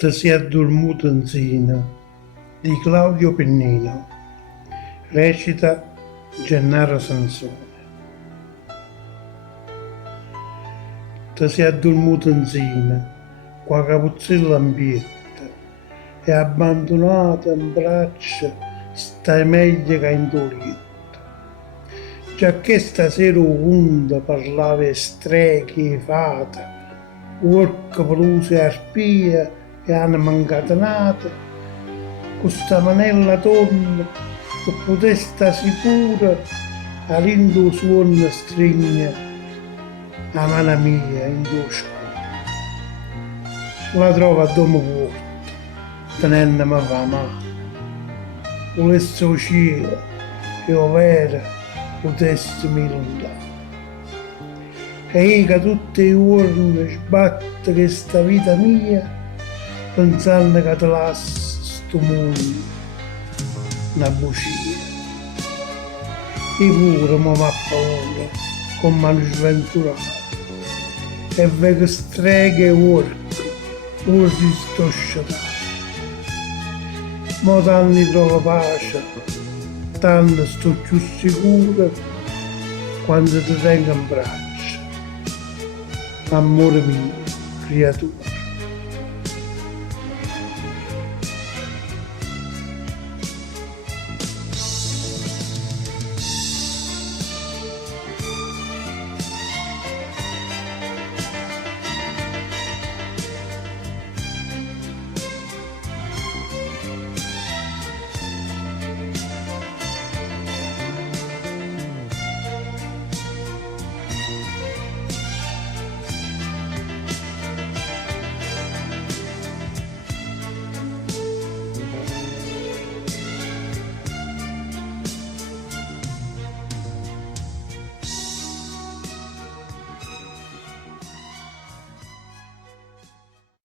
Ti si è dormuto insina di Claudio Pennino, recita Gennaro Sansone. Ti si è dormuto insina, qua capuzzilla ambietta, e abbandonata in braccia stai meglio che in tuo letto. Giacché stasera ovunque parlava streghe, fata, orca peluse arpia e anima incatenata, questa manella torna che potesta sicura all'indu suona stringe la mano mia in tuo scuro. La trova a domo vuoto, tenendomi fa mano. Volesse uscire e ovvero potessimi lontano. E io che tutti i giorni sbatto questa vita mia pensando che ti lascio sto mondo una bugia. Io pure mi fa paura come hanno sventurato e vedo streghe e orchi sto sciatato. Ma tanti trovo pace, tanto sto più sicuro quando ti tengo in braccio. Amore mio, creatura.